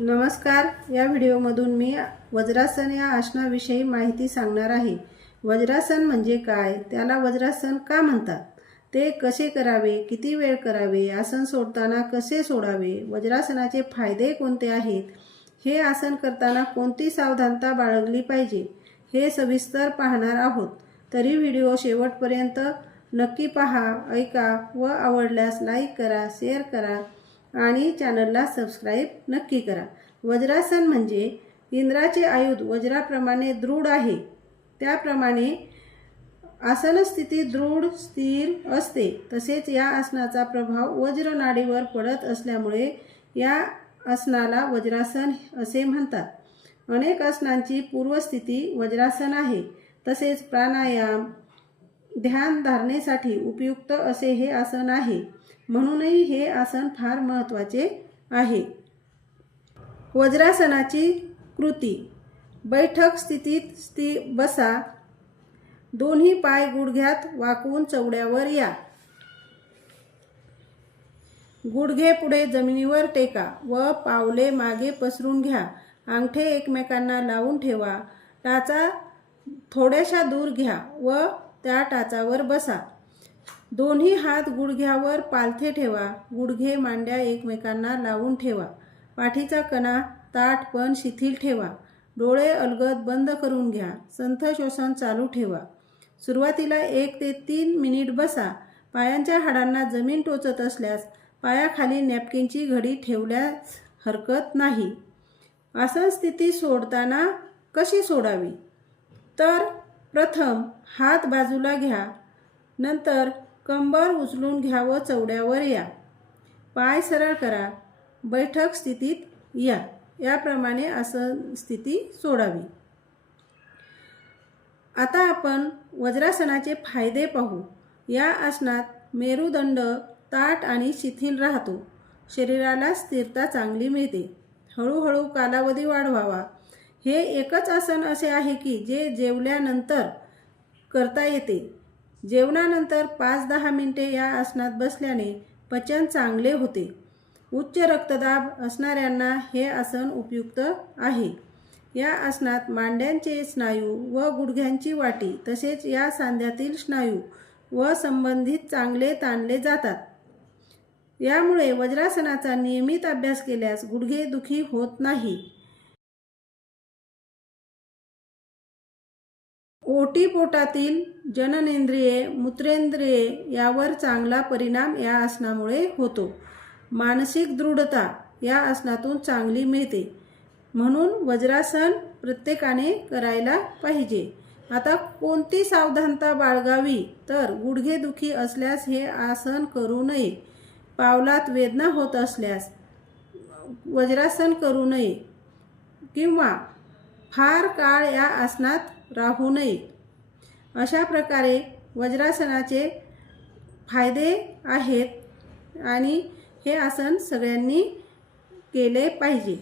नमस्कार. या व्हिडिओमधून मी वज्रासन या आसनाविषयी माहिती सांगणार आहे. वज्रासन म्हणजे काय? त्याला वज्रासन का म्हणतात? ते कसे करावे? किती वेळ करावे? आसन सोडताना कसे सोडावे? वज्रासनाचे फायदे कोणते आहेत? हे आसन करताना कोणती सावधानता बाळगली पाहिजे? हे सविस्तर पाहणार आहोत. तरी व्हिडिओ शेवटपर्यंत नक्की पहा ऐका व आवडल्यास लाईक करा शेअर करा. आणि चॅनलला सबस्क्राईब नक्की करा. वज्रासन म्हणजे इंद्राचे आयुध वज्राप्रमाणे दृढ आहे. त्याप्रमाणे आसन स्थिती दृढ स्थिर असते. तसेच या आसनाचा प्रभाव वज्रनाडीवर पडत असल्यामुळे या आसनाला वज्रासन असे म्हणतात. अनेक आसनांची पूर्वस्थिती वज्रासन आहे. तसेच प्राणायाम ध्यान धारणेसाठी उपयुक्त असे हे आसन आहे. म्हणूनही हे आसन फार महत्त्वाचे आहे. वज्रासनाची कृती. बैठक स्थितीत स्थिर बसा. दोन्ही पाय गुडघ्यात वाकवून चवड्यावर या. गुडघे पुढे जमिनीवर टेका व पावले मागे पसरून घ्या. अंगठे एकमेकांना लावून ठेवा. टाचा थोड्याशा दूर घ्या व त्या टाचावर बसा. दोन्ही हात गुडघ्यावर पालथे ठेवा. गुडघे मांड्या एकमेकांना लावून ठेवा. पाठीचा कणा ताठ पण शिथिल ठेवा. डोळे अलगद बंद करून घ्या. संथ श्वसन चालू ठेवा. सुरुवातीला एक ते तीन मिनिट बसा. पायांच्या हाडांना जमीन टोचत असल्यास पायाखाली नॅपकिनची घडी ठेवल्यास हरकत नाही. आसन स्थिती सोडताना कशी सोडावी? तर प्रथम हात बाजूला घ्या. नंतर कंबर उचलून घ्यावं चवड्यावर या. पाय सरळ करा. बैठक स्थितीत या. याप्रमाणे आसन स्थिती सोडावी. आता आपण वज्रासनाचे फायदे पाहू. या आसनात मेरुदंड ताट आणि शिथिल राहतो. शरीराला स्थिरता चांगली मिळते. हळूहळू कालावधी वाढवावा. हे एकच आसन असे आहे की जे जेवल्यानंतर करता येते. जेवणानंतर पाच दहा मिनटे या आसनात बसल्याने पचन चांगले होते. उच्च रक्तदाब असणाऱ्यांना हे आसन उपयुक्त आहे. या आसनात मांड्यांचे स्नायू व गुडघ्यांची वाटी तसेच या सांध्यातील स्नायू व संबंधित चांगले ताणले जातात. यामुळे वज्रासनाचा नियमित अभ्यास केल्यास गुडघे दुखी होत नाही. ओटीपोटातील जननेंद्रिये मूत्रेंद्रिये यावर चांगला परिणाम या आसनामुळे होतो. मानसिक दृढता या आसनातून चांगली मिळते. म्हणून वज्रासन प्रत्येकाने करायला पाहिजे. आता कोणती सावधानता बाळगावी तर गुडघेदुखी असल्यास हे आसन करू नये. पावलात वेदना होत असल्यास वज्रासन करू नये. किंवा फार काळ या आसनात राहू नये. अशा प्रकारे वज्रासनाचे फायदे आहेत आणि हे आसन सगळ्यांनी केले पाहिजे.